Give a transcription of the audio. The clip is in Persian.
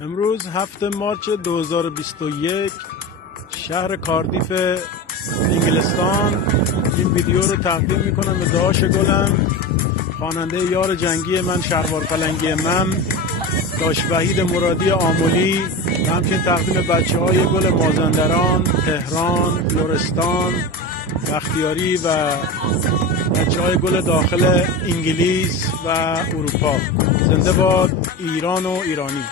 امروز 7 مارچ 2021 شهر کاردیف انگلستان. این ویدیو رو تقدیم میکنم به داش گلم، خواننده یار جنگی من، شهوار پلنگی من، داش وحید مرادی آملی، و همچنین تقدیم بچه های گل مازندران، تهران، لرستان، بختیاری و بچه های گل داخل انگلیس و اروپا. زنده باد ایران و ایرانی.